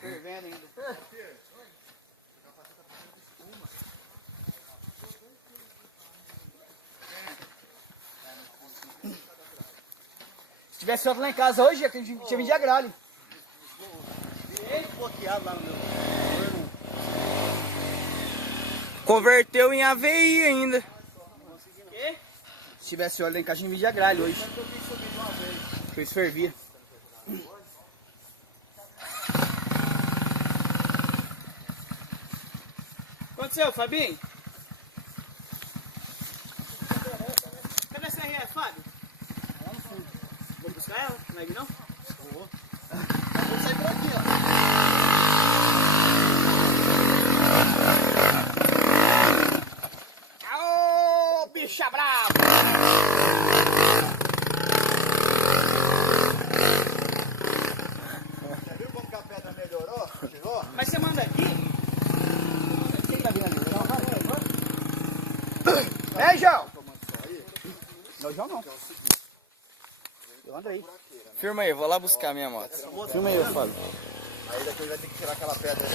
Fervendo ainda. Se tivesse outro lá em casa hoje, a gente tinha vendido a gralho. Bloqueado lá no meu. Converteu em AVI ainda. Se tivesse óleo lá em casa, a gente vendia gralho hoje. Que isso fervia. O que aconteceu, Fabinho? Cadê essa RS, Fábio? Vou buscar ela? Não vai vir não? Vou. Vou sair por aqui, ó. Ô, bicha brava! Já viu como que a pedra melhorou? Chegou? Mas você manda aqui? Quem tá vindo ali? É, João! Não, João não. Eu ando aí. Firma aí, vou lá buscar minha moto. Filma aí, Fábio. Aí depois vai ter que tirar aquela pedra.